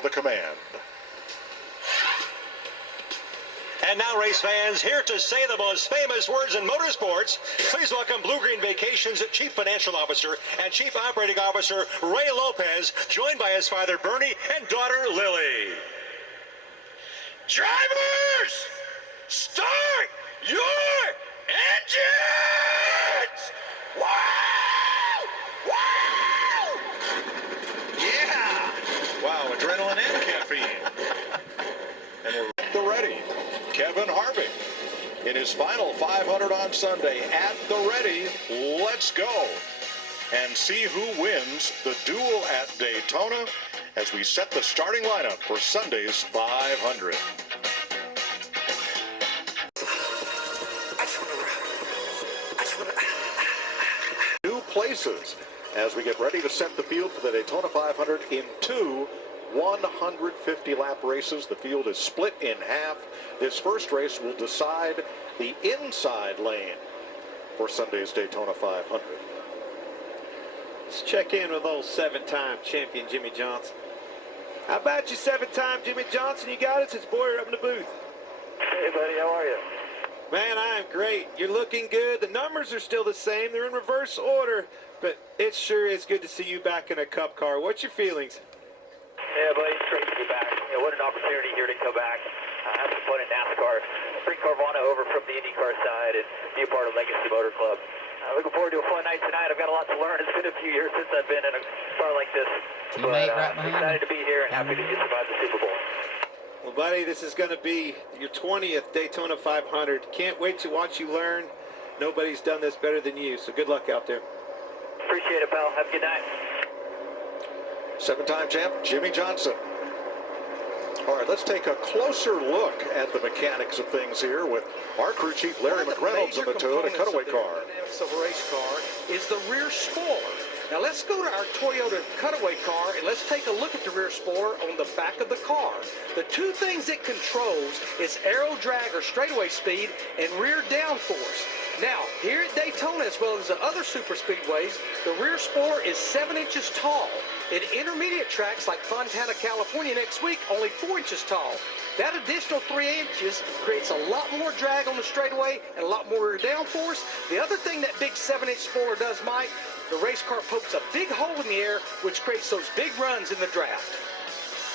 for the command. And now, race fans, here to say the most famous words in motorsports, please welcome Blue Green Vacations Chief Financial Officer and Chief Operating Officer Ray Lopez, joined by his father Bernie and daughter Lily. Drivers, start your engines! Wow! Wow! Yeah! Wow, adrenaline and caffeine. And we're at the ready. Kevin Harvick in his final 500 on Sunday at the ready. Let's go and see who wins the Dule at Daytona as we set the starting lineup for Sunday's 500. New places as we get ready to set the field for the Daytona 500 in two 150-lap races. The field is split in half. This first race will decide the inside lane for Sunday's Daytona 500. Let's check in with old seven-time champion Jimmie Johnson. How about you, seven-time Jimmie Johnson? You got us. It's Boyer up in the booth. Hey, buddy. How are you? Man, I am great. You're looking good. The numbers are still the same. They're in reverse order, but it sure is good to see you back in a Cup car. What's your feelings? Yeah, buddy, it's great to be back. What an opportunity here to come back, have some fun in NASCAR, bring Carvana over from the IndyCar side, and be a part of Legacy Motor Club. Looking forward to a fun night tonight. I've got a lot to learn. It's been a few years since I've been in a car like this. Teammate right behind excited to be here and happy to survive the Super Bowl. Well, buddy, this is going to be your 20th Daytona 500. Can't wait to watch you learn. Nobody's done this better than you, so good luck out there. Appreciate it, pal. Have a good night. Seven-time champ Jimmie Johnson. All right, let's take a closer look at the mechanics of things here with our crew chief Larry McReynolds in the Toyota cutaway car. The of a race car is the rear spoiler. Now let's go to our Toyota cutaway car and let's take a look at the rear spoiler on the back of the car. The two things it controls is aero drag or straightaway speed and rear downforce. Now, here at Daytona, as well as the other super speedways, the rear spoiler is 7 inches tall. At intermediate tracks like Fontana, California next week, only 4 inches tall. That additional 3 inches creates a lot more drag on the straightaway and a lot more rear downforce. The other thing that big 7-inch spoiler does, Mike, the race car pokes a big hole in the air, which creates those big runs in the draft.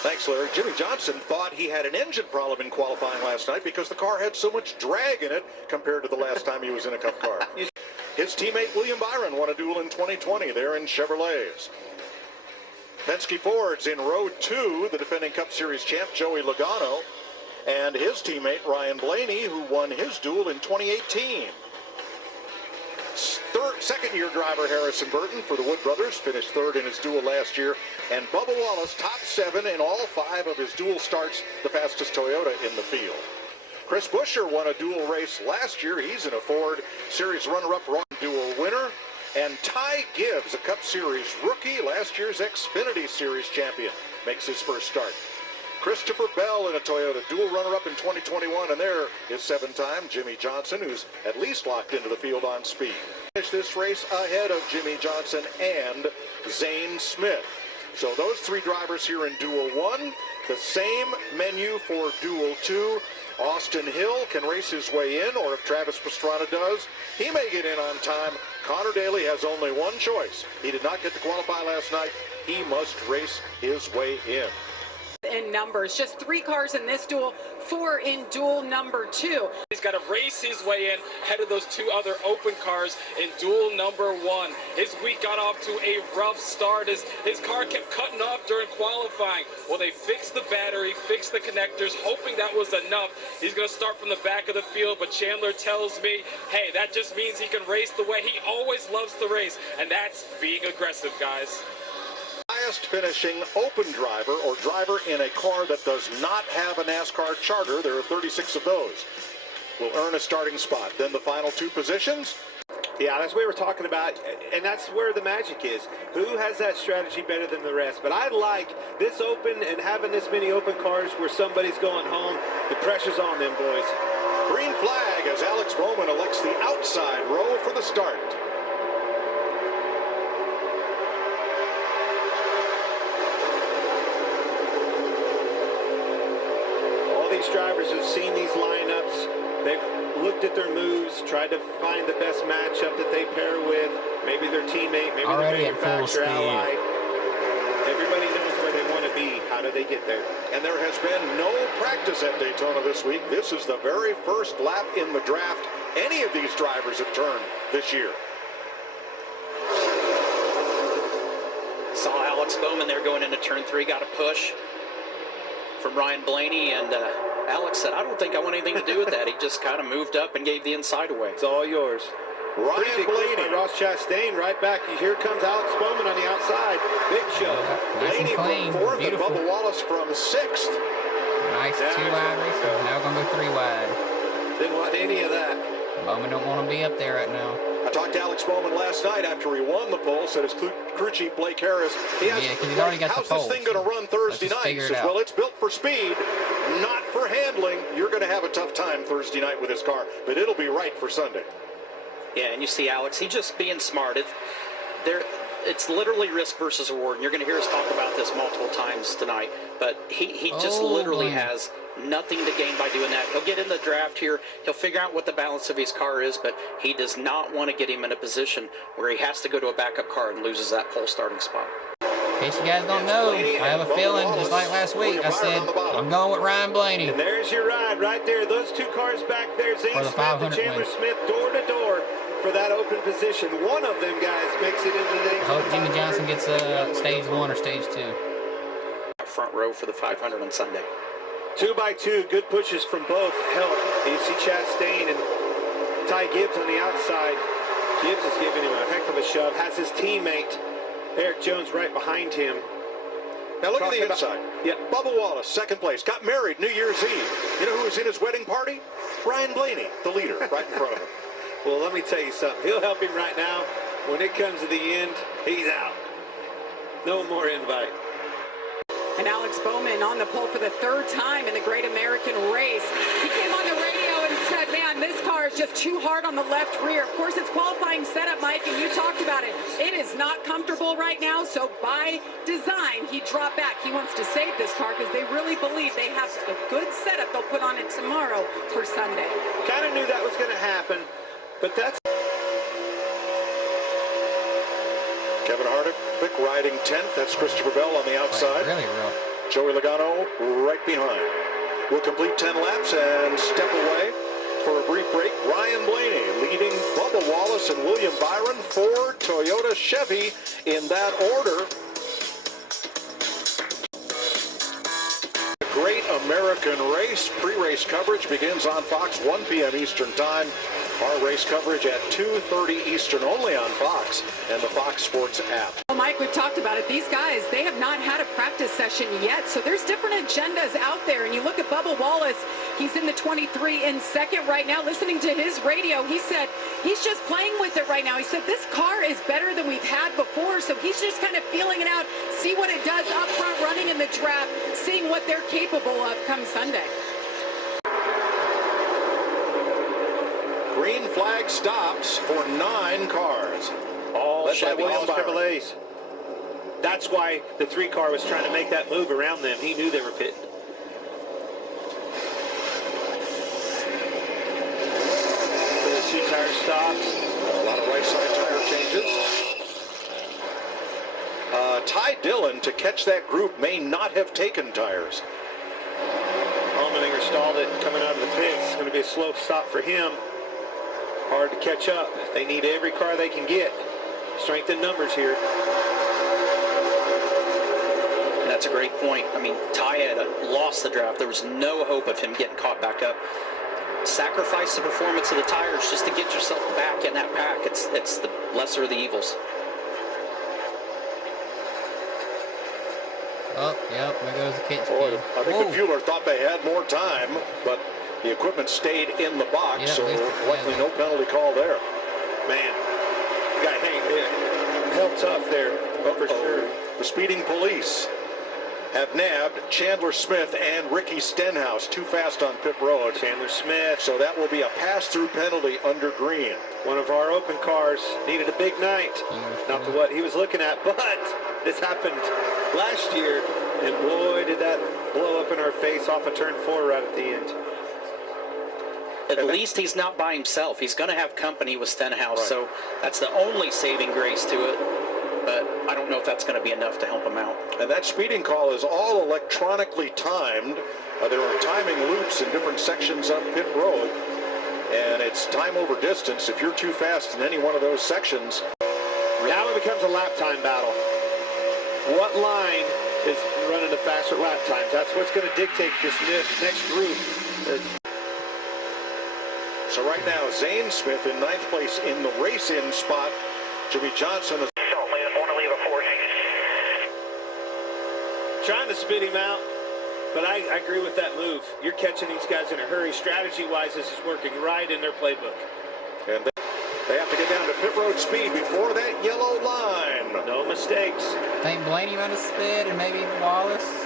Thanks, Larry. Jimmie Johnson thought he had an engine problem in qualifying last night because the car had so much drag in it compared to the last time he was in a Cup car. His teammate William Byron won a Dule in 2020 there in Chevrolets. Penske Ford's in row 2, the defending Cup Series champ Joey Logano, and his teammate Ryan Blaney, who won his Dule in 2018. Second-year driver Harrison Burton for the Wood brothers finished third in his Dule last year, and Bubba Wallace top 7 in all 5 of his Dule starts, the fastest Toyota in the field. Chris Buescher won a Dule race last year. He's in a Ford Series runner-up Dule winner. And Ty Gibbs, a Cup Series rookie, last year's Xfinity Series champion, makes his first start. Christopher Bell in a Toyota Dule runner-up in 2021, and there is 7-time Jimmie Johnson, who's at least locked into the field on speed. Finish this race ahead of Jimmie Johnson and Zane Smith. So those 3 drivers here in Dule 1, the same menu for Dule 2. Austin Hill can race his way in, or if Travis Pastrana does, he may get in on time. Connor Daly has only one choice. He did not get to qualify last night. He must race his way in. In numbers, just 3 cars in this Dule, 4 in Dule number 2. He's got to race his way in ahead of those 2 other open cars in Dule number 1. His week got off to a rough start as his car kept cutting off during qualifying. Well, they fixed the battery, fixed the connectors, hoping that was enough. He's going to start from the back of the field, but Chandler tells me, hey, that just means he can race the way he always loves to race, and that's being aggressive, guys. Highest finishing open driver or driver in a car that does not have a NASCAR charter, there are 36 of those, will earn a starting spot. Then the final 2 positions. Yeah, that's what we were talking about, and that's where the magic is. Who has that strategy better than the rest? But I like this open and having this many open cars where somebody's going home. The pressure's on them, boys. Green flag as Alex Bowman elects the outside row for the start. drivers have seen these lineups. They've looked at their moves, tried to find the best matchup that they pair with. Maybe their teammate, maybe already the at full manufacturer speed. ally. Everybody knows where they want to be. How do they get there? And there has been no practice at Daytona this week. This is the very first lap in the draft any of these drivers have turned this year. Saw Alex Bowman there going into turn 3, got a push from Ryan Blaney, and Alex said, I don't think I want anything to do with that. He just kind of moved up and gave the inside away. It's all yours. Ryan Blaney. Ross Chastain right back. Here comes Alex Bowman on the outside. Big show. Nice and Blaney clean. from 4th Beautiful. and Bubba Wallace from 6th. Nice 2-wide race. Now we're going to go 3-wide. Didn't want any of that. Bowman don't want to be up there right now. I talked to Alex Bowman last night after he won the pole, said his crew chief Blake Harris, he has, Yeah, 'cause he's already got the how's pole, this thing going to run Thursday let's just night? He figure it says, out. well, it's built for speed, not for handling. You're going to have a tough time Thursday night with this car, but it'll be right for Sunday. Yeah, and you see Alex, he just being smart. It's literally risk versus reward. And you're going to hear us talk about this multiple times tonight. But he just literally has nothing to gain by doing that. He'll get in the draft here. He'll figure out what the balance of his car is, but he does not want to get him in a position where he has to go to a backup car and loses that pole starting spot. In case you guys don't know, I have a feeling, just like last week, I said, I'm going with Ryan Blaney. And there's your ride right there. Those two cars back there, Zane For the Smith 500 and Chandler win. Smith, door to door for that open position. One of them guys makes it into the I hope Jimmy Johnson gets stage 1 or stage 2. Front row for the 500 on Sunday. 2x2, good pushes from both help. You see Chastain and Ty Gibbs on the outside. Gibbs is giving him a heck of a shove. Has his teammate Eric Jones right behind him. Now look at Talking the about- inside. Yeah. Bubba Wallace, 2nd place, got married New Year's Eve. You know who was in his wedding party? Ryan Blaney, the leader, right in front of him. Well, let me tell you something. He'll help him right now. When it comes to the end, he's out. No more invite. And Alex Bowman on the pole for the 3rd time in the Great American Race. He came on the radio and said, man, this car is just too hard on the left rear. Of course, it's qualifying setup, Mike, and you talked about it. It is not comfortable right now, so by design, he dropped back. He wants to save this car because they really believe they have a good setup they'll put on it tomorrow for Sunday. Kind of knew that was going to happen, but that's... Kevin Harvick riding 10th. That's Christopher Bell on the outside. Really rough. Joey Logano right behind. We'll complete 10 laps and step away for a brief break. Ryan Blaney leading Bubba Wallace and William Byron, Ford, Toyota, Chevy in that order. Great American Race. Pre-race coverage begins on Fox, 1 p.m. Eastern Time. Our race coverage at 2:30 Eastern, only on Fox and the Fox Sports app. Well, Mike, we've talked about it. These guys, they have not had a practice session yet, so there's different agendas out there. And you look at Bubba Wallace, he's in the 23 in 2nd right now. Listening to his radio, he said he's just playing with it right now. He said this car is better than we've had before, so he's just kind of feeling it out, see what it does up front running in the draft, seeing what they're capable of come Sunday. Green flag stops for 9 cars. All Led by Chevy, William all Byron. Chevrolets. That's why the 3 car was trying to make that move around them. He knew they were pitting. The 2 tire stops. A lot of right side tire changes. Ty Dillon, to catch that group, may not have taken tires. Allmendinger stalled it coming out of the pits. It's going to be a slow stop for him. Hard to catch up. They need every car they can get. Strength in numbers here. And that's a great point. I mean, Ty had lost the draft. There was no hope of him getting caught back up. Sacrifice the performance of the tires just to get yourself back in that pack. It's the lesser of the evils. Oh, yep, there goes the kit. Boy, I think the fueler thought they had more time, but the equipment stayed in the box, Yeah, so at least- likely yeah. no penalty call there. Man, you got to hang held tough there, for sure. The speeding police have nabbed Chandler Smith and Ricky Stenhouse, too fast on pit road. Chandler Smith, So that will be a pass-through penalty under green. one of our open cars, needed a big night. Not to what he was looking at, but this happened last year, and boy, did that blow up in our face off of turn 4 right at the end. At least he's not by himself. He's going to have company with Stenhouse, Right. so that's the only saving grace to it. But I don't know if that's going to be enough to help him out. And that speeding call is all electronically timed. There are timing loops in different sections of pit road, and it's time over distance. If you're too fast in any one of those sections. Now it becomes a lap time battle. What line is running the faster lap times? That's what's going to dictate this next group. So right now, Zane Smith in 9th place in the race-in spot. Jimmy Johnson is trying to spit him out, but I agree with that move. You're catching these guys in a hurry. Strategy-wise, this is working right in their playbook. And they have to get down to pit road speed before that yellow line. No mistakes. I think Blaney might have sped, and maybe Wallace.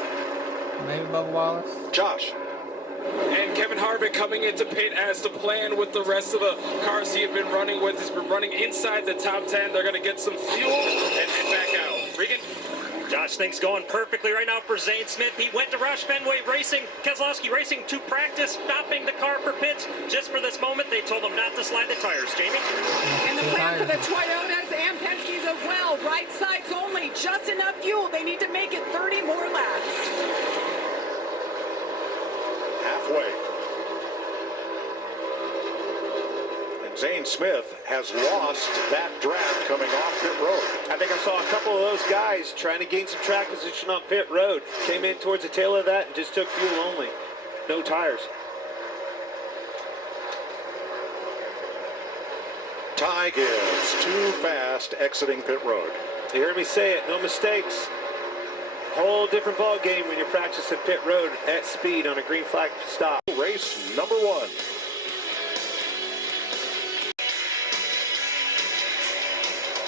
Maybe Bubba Wallace. Josh. And Kevin Harvick coming into pit as to plan with the rest of the cars he had been running with. He's been running inside the top 10. They're going to get some fuel and head back out. Regan? Josh, things going perfectly right now for Zane Smith. He went to Roush Fenway Racing, Keselowski Racing to practice stopping the car for pits. Just for this moment, they told him not to slide the tires. Jamie? And the plan for the Toyotas and Penske's as well. Right sides only, just enough fuel. They need to make it 30 more laps. Halfway. And Zane Smith has lost that draft coming off pit road. I think I saw a couple of those guys trying to gain some track position on pit road. Came in towards the tail of that and just took fuel only. No tires. Ty Gibbs too fast exiting pit road. You heard me say it, no mistakes. Whole different ball game when you're practicing pit road at speed on a green flag stop. Race number 1.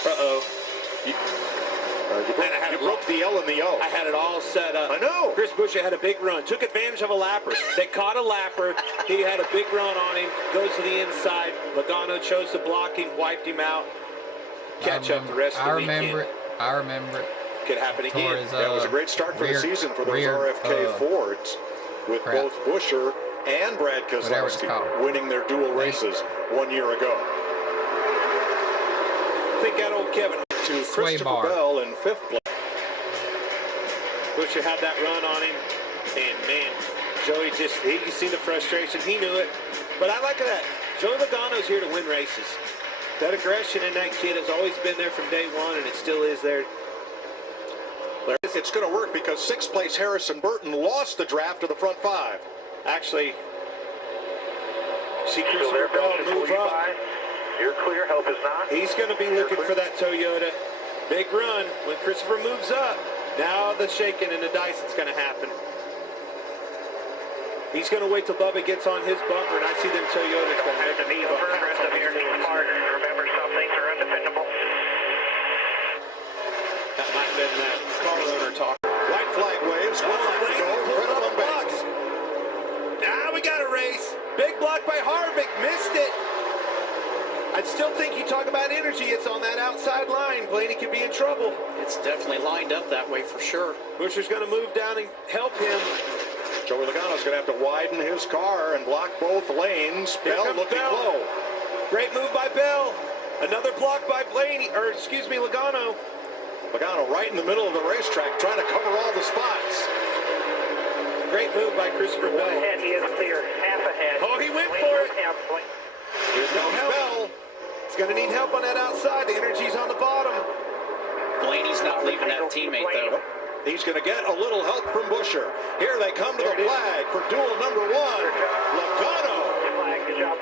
Uh-oh. You broke the L and the O. I had it all set up. I know. Chris Buescher had a big run. Took advantage of a lapper. They caught a lapper. He had a big run on him. Goes to the inside. Logano chose to block him. Wiped him out. Catch up the rest of the weekend. I remember it. Could happen again. That was a great start for the season for those RFK Fords, with both Buescher and Brad Keselowski winning their dual races 1 year ago. Think that old Kevin. To Christopher Bell in 5th place. Buescher had that run on him, and man, Joey he could see the frustration. He knew it, but I like that. Joey Logano's here to win races. That aggression in that kid has always been there from day one, and it still is there. It's going to work because 6th place Harrison Burton lost the draft to the front 5. Actually, see Christopher Bell move up. You're clear, help is not. He's going to be looking for that Toyota. Big run when Christopher moves up. Now the shaking and the dicing's going to happen. He's going to wait till Bubba gets on his bumper, and I see them Toyotas going to make a move up. Remember, some things are undependable. That might have been that car owner talking. White flag waves. 1 lap to go. Incredible banks. Now we got a race. Big block by Harvick. Missed it. I still think you talk about energy. It's on that outside line. Blaney could be in trouble. It's definitely lined up that way for sure. Buescher's going to move down and help him. Joey Logano's going to have to widen his car and block both lanes. Bell looking low. Great move by Bell. Another block by Logano. Logano right in the middle of the racetrack trying to cover all the spots. Great move by Christopher Bell. Ahead, he is clear. Half ahead. Oh, he went for it. There's no help. He's going to need help on that outside. The energy's on the bottom. Blaney's not leaving that teammate, though. He's going to get a little help from Buescher. Here they come to the flag for duel number 1. Logano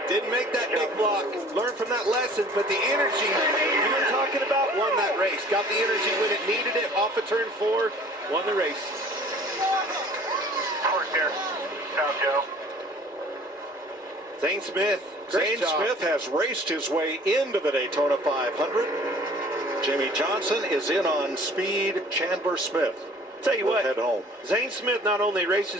didn't make that big block. Learned from that lesson, but the energy you were talking about won that race. Got the energy when it needed it off of turn 4. Won the race. Park there. Stop, Joe. Zane Smith. Zane Smith has raced his way into the Daytona 500. Jamie Johnson is in on speed. Chandler Smith Tell you what, head home. Zane Smith not only races